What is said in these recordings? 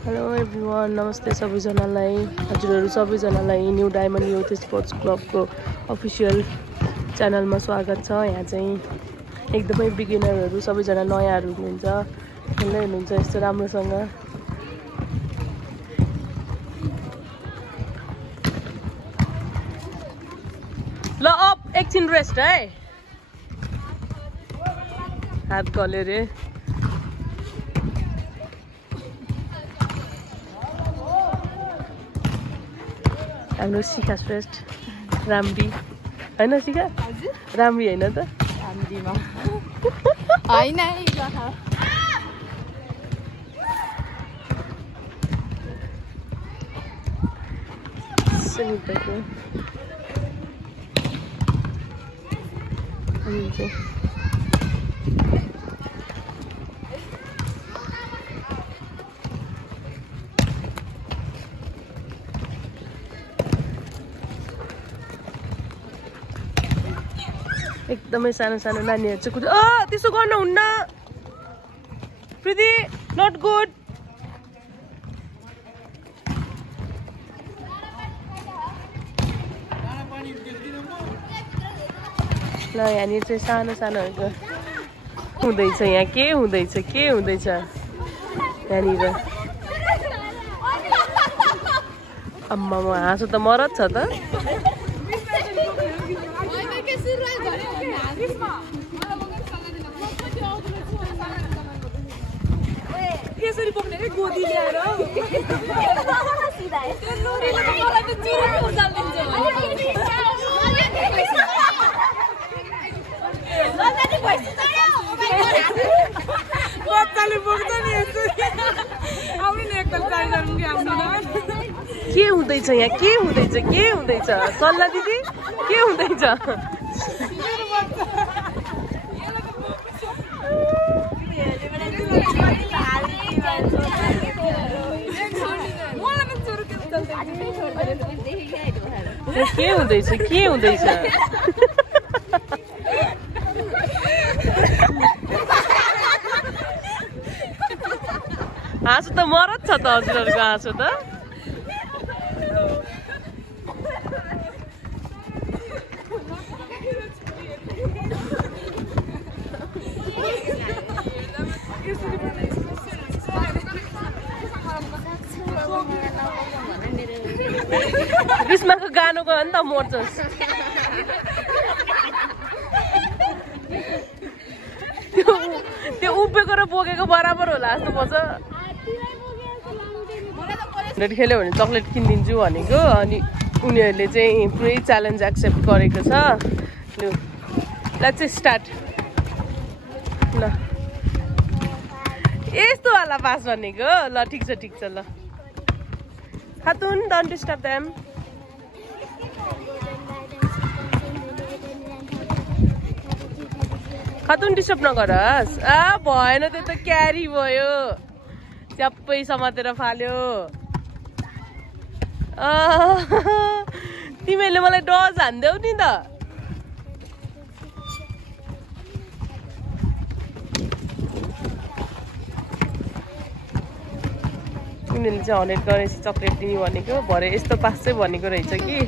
Hello everyone, नमस्ते सबैजनालाई। हजुरहरू सबैजनालाई न्यू डायमन्ड युथ स्पोर्ट्स क्लबको अफिसियल च्यानलमा स्वागत छ। यहाँ चाहिँ एकदमै बिगिनरहरू सबैजना नयाँहरू हुनुहुन्छ, खेल्दै हुनुहुन्छ यस्तो राम्रोसँग। ल अप, एकछिन रेस्ट है, हात गल्यो रे। हाम्रो शिखा श्रेष्ठ राम्री होइन, शिखा राम्री होइन त राम्रीमा होइन सुनिताको एकदमै सानो सानो नानीहरू चाहिँ कुद त्यसो गर्न हुन्न प्रीति, नट गुड। ल यहाँनिर चाहिँ सानो सानोहरूको हुँदैछ। यहाँ के हुँदैछ यहाँनिर। आम्मामा हाँसो त मरद छ त। यसरी बोक्ने रे गोदी ल्याएर बच्चाले बोक्छ नि यसरी आउनु नि एकताल टाइगर मुखी आउनु न। के हुँदैछ यहाँ, के हुँदैछ सल्ला दिदी, के हुँदैछ? के हुँदैछ हाँसो त मरद छ त हजुरहरूको हाँसो त। बिचमाको गानो गयो नि त मोर्छस्। त्यो उभिएको र बोकेको बराबर होला जस्तो पर्छ। खेल्यो भने चक्लेट किनिदिन्छु भनेको, अनि उनीहरूले चाहिँ पुरै च्यालेन्ज एक्सेप्ट गरेको छ। लेट्स चाहिँ स्टार्ट। ल यस्तो वाला पास भनेको। ल ठिक छ ल। Khatun, don't disturb them. Khatun disturb नगरस्। भएन, त्यो त क्यारी भयो, च्याप्पै समातेर फाल्यो। तिमीहरूले मलाई डज हान्देऊ नि त। उनीहरूले चाहिँ 100 गरेपछि चक्लेट दिने भनेको, भरे यस्तो पास चाहिँ भनेको रहेछ कि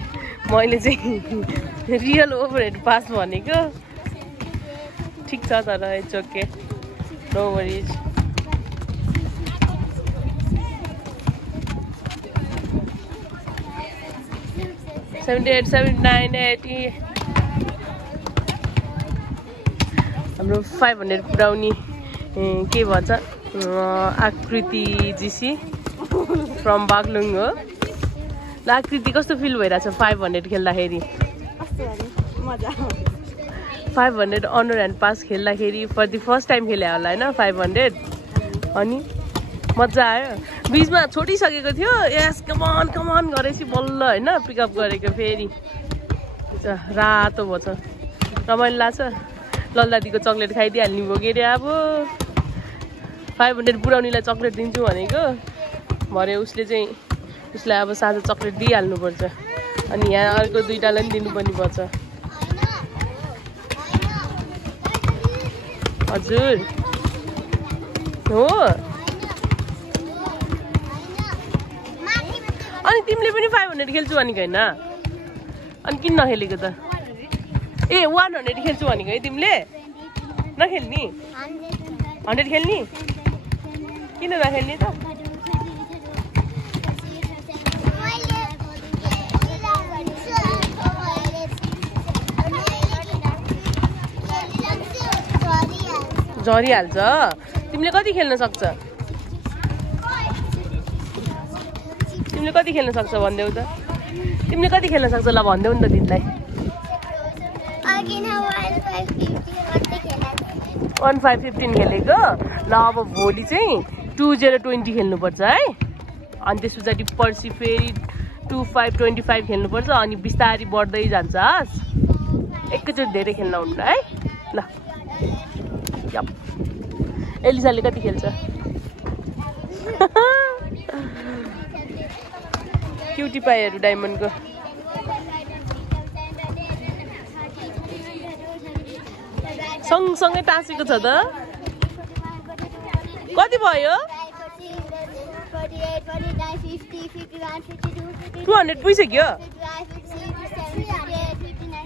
मैले चाहिँ रियल ओभरहेड पास भनेको। ठिक छ तर इट्स ओके, नो वरिज। $78, $79, $80। हाम्रो 500 पुऱ्याउने के भन्छ, आकृति जीसी फ्रम बागलुङ हो। ल आकृति, कस्तो फिल भइरहेछ 500 खेल्दाखेरि? 500 अनर एन्ड पास खेल्दाखेरि फर द फर्स्ट टाइम खेले होला होइन 500? अनि मजा आयो। बिचमा छोडिसकेको थियो, यस कमान गरेपछि बल्ल होइन पिकअप गरेको। फेरि रातो भएछ, रमाइलो लाग्छ। लल्लादीको चक्लेट खाइदिइहाल्ने भयो के अरे। अब 500 पुऱ्याउनेलाई चक्लेट दिन्छु भनेको, भरे उसलाई अब साझा चक्लेट दिइहाल्नुपर्छ। अनि यहाँ अर्को 2टालाई पनि दिनुपर्ने पर्छ। हजुर हो अनि तिमीले पनि 500 खेल्छु भनेको होइन अनि किन नखेलेको त ए 100 खेल्छु भनेको है तिमीले नखेल्ने 100 खेल्ने किन नखेल्ने त झरिहाल्छ तिमीले कति खेल्न सक्छ तिमीले कति खेल्न सक्छ भन्देऊ त तिमीले कति खेल्न सक्छ ल भन्देऊ नि त दिदीलाई 1515 खेलेको ल अब भोलि चाहिँ 2020 खेल्नुपर्छ है अनि त्यस पछाडि पर्सि फेरि 2525 खेल्नुपर्छ अनि बिस्तारै बढ्दै जान्छ एकैचोटि धेरै खेल्न हुन्न है ल एलिसाले कति खेल्छ क्युटी पाइहरू डायमन्डको सँगसँगै टाँसेको छ त कति भयो 200 पुगिसक्यो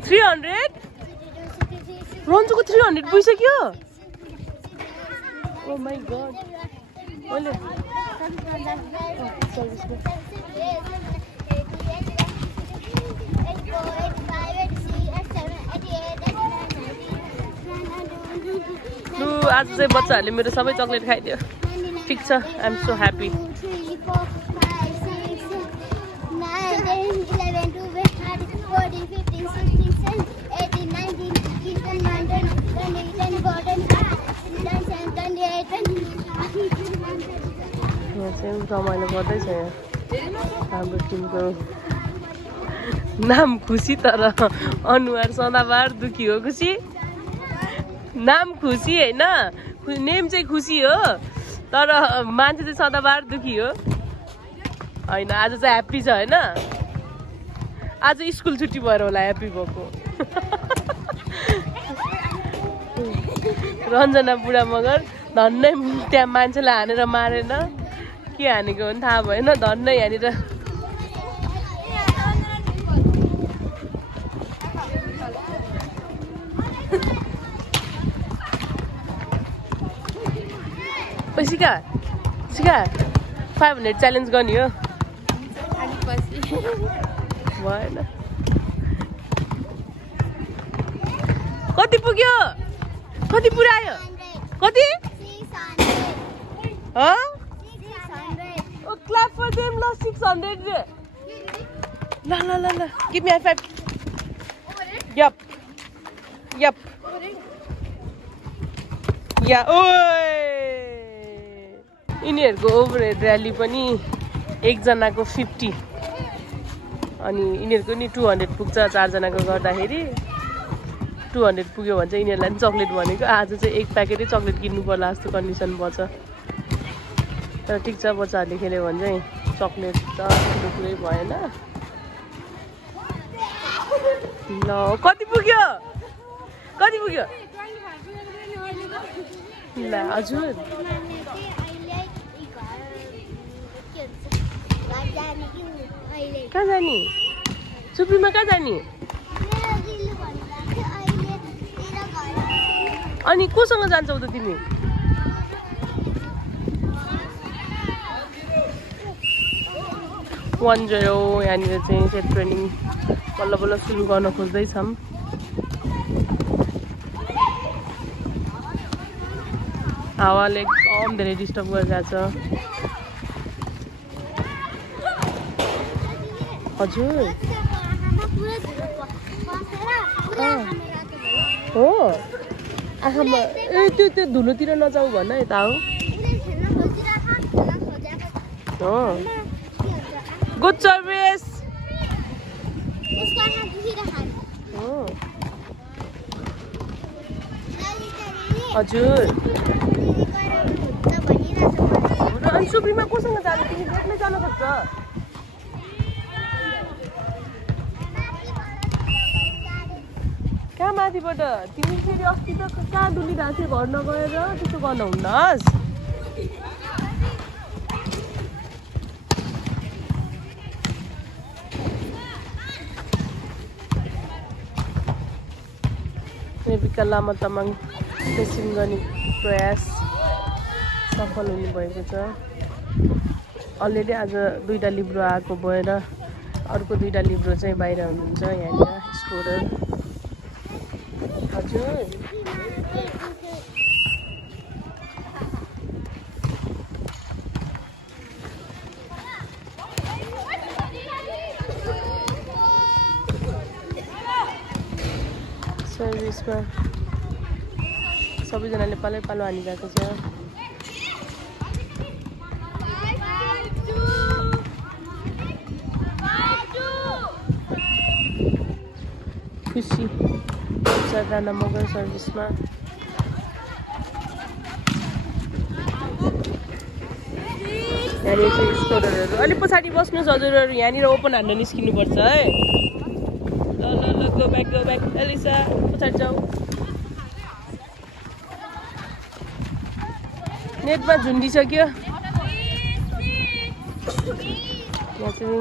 300 रन्जुको 300 पुगिसक्यो Oh my god. Ole. लु आज चाहिँ बच्चाहरूले मेरो सबै चकलेट खाइदियो ठिक छ आई एम सो ह्याप्पी रमाइलो गर्दैछ यहाँ हाम्रो टिमको नाम खुसी तर अनुहार सदाबार दुखी हो खुसी नाम खुसी होइन नेम चाहिँ खुसी हो तर मान्छे चाहिँ सदाबार दुखी हो होइन आज चाहिँ ह्याप्पी छ होइन आज स्कुल छुट्टी भएर होला ह्याप्पी भएको रञ्जना बुढा मगर धन्नै त्यहाँ मान्छेलाई हानेर मारेन के हानेको हो नि थाहा भएन धन्नै यहाँनिर सिका 500 च्यालेन्ज गर्ने हो भएन कति पुग्यो कति पुऱ्यायो कति clap for them lo 600 la give me a 5 yep yeah oi यिनीहरुको ओभरहेड र्याली पनि एकजनाको 50 अनि यिनीहरुको नि 200 पुग्छ चार जनाको गर्दाखेरि 200 पुग्यो भने चाहिँ यिनीहरुलाई नि चकलेट भनेको आज चाहिँ एक प्याकेटै चकलेट किन्नु पर्ला जस्तो कन्डिसन बन्छ तर ठीक छ बच्चाहरूले खेल्यो भने चाहिँ चकलेट त पुरै भएन ल कति पुग्यो ल हजुर कहाँ जाने सुप्रीमा कहाँ जाने अनि कोसँग जान्छौ त तिमी यहाँनिर चाहिँ सेट ट्रेनिङ बल्ल बल्ल सुरु गर्न खोज्दैछौँ हावाले एकदम धेरै डिस्टर्ब गरिरहेछ हजुर हो आँखामा त्यो धुलोतिर नजाऊ भन्न यता हो गुड सर्भिस हजुर अनि सुप्रीमा कोसँग जानु तिमी एक्लै जान सक्छ कहाँ माथिबाट तिमी फेरि अस्ति त कहाँ डुलिरहेको थियो घर नगएर त्यस्तो गर्न हुन्नस् स्नेविका लामा तामाङ रेसिङ गर्ने प्रयास सफल हुनुभएको छ। अलरेडी आज 2टा लिब्रो आएको भएर अर्को 2टा लिब्रो चाहिँ बाहिर हुनुहुन्छ यहाँनिर स्कोरर। हजुर सर्भिसमा सबैजनाले पालो हानिरहेको छ। खुसी राणा मगर सर्भिसमा यहाँनिर चाहिँ स्कोररहरू अलिक पछाडि बस्नुहोस् हजुरहरू, यहाँनिर ओपन हान्न निस्किनुपर्छ है। ल ल ल गो ब्याक एलिसा पछाडि जाऊ। नेटमा झुन्डिसक्यो। यहाँ चाहिँ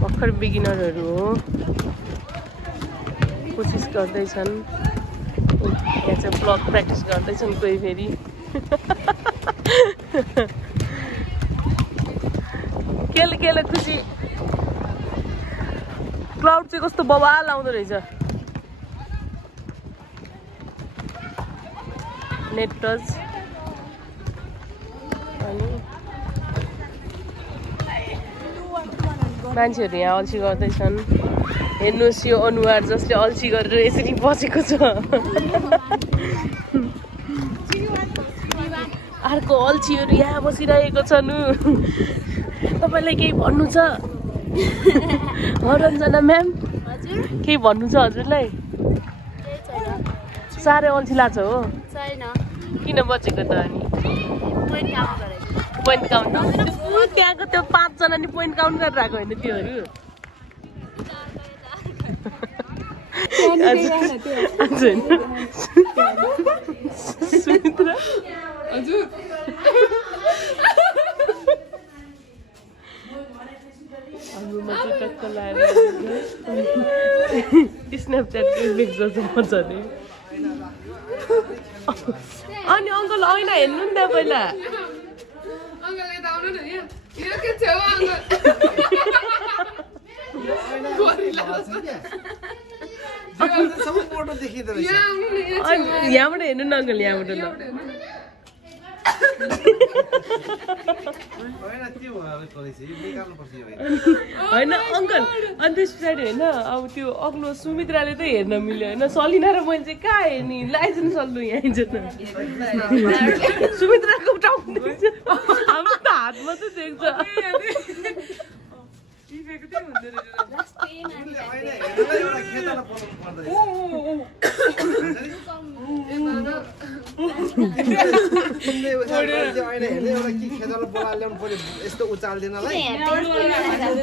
भर्खर बिगिनरहरू हो, कोसिस गर्दैछन्। यहाँ चाहिँ ब्लक प्र्याक्टिस गर्दैछन् कोही फेरि। केले खुसी क्लाउड चाहिँ कस्तो बवाल आउँदो रहेछ। नेट टच अनि मान्छेहरू यहाँ अल्छी गर्दैछन्। हेर्नुहोस् यो अनुहार जसले अल्छी गरेर यसरी बसेको छ। अर्को अल्छीहरू यहाँ बसिरहेको छन्। तपाईँलाई केही भन्नु छ? रञ्जना म्याम केही भन्नु छ हजुरलाई? साह्रै अल्छी लाग्छ हो? किन बचेको त? अनि पोइन्ट काउन्ट त्यहाँको त्यो 5 जना नि पोइन्ट काउन्ट गरेर आएको होइन त्योहरू? टक्क लगाएर स्न्यापच्याट देख्छ मजाले। अनि अङ्कल ऐना हेर्नु नि त पहिला। यहाँबाट हेर्नु न अङ्कल, यहाँबाट ल। होइन अङ्कल अनि त्यस पछाडि होइन अब त्यो अग्लो सुमित्राले त हेर्न मिल्यो होइन, सलिना र मैले चाहिँ कहाँ हेर्ने? लाइज नि सल्नु यहाँ आइन्छ त। सुमित्राको हाम्रो त हातमा चाहिँ देख्छ।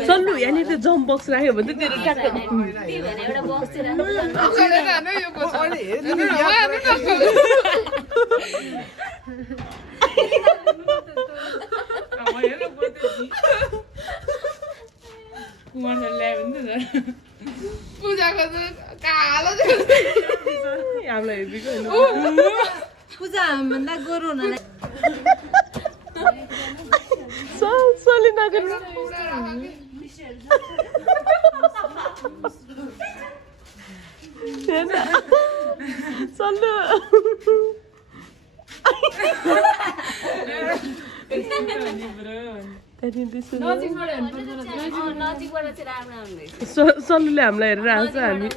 सल्लु यहाँनिर त जम्प बक्स राख्यो भने त तेरो ट्याक्क पूजाको कालो हामीलाई हेरेको पूजा भन्दा गोरु हुनलाई सलिनाको सल्लु सल्लुले हामीलाई हेरेर हाँस्छ। हामी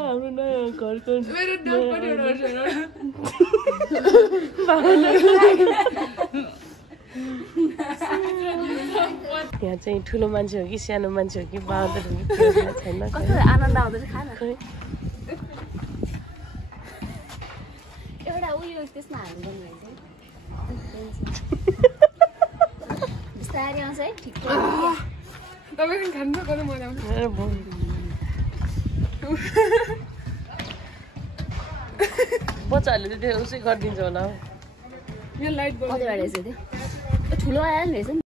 हाम्रो नयाँ घरको यहाँ चाहिँ ठुलो मान्छे हो कि सानो मान्छे हो कि बाँदर हो कि छैन। आनन्द आउँदैछ खान एउटा उयो त्यसमा हाल्नु तयारी आउँछ है ठिक तपाईँ खानु कति मजा आउँछ बच्चाहरूले त्यो उसै गरिदिन्छ होला हौ यहाँ लाइट कतिवटा रहेछ त्यो ठुलो आयो नि रहेछ नि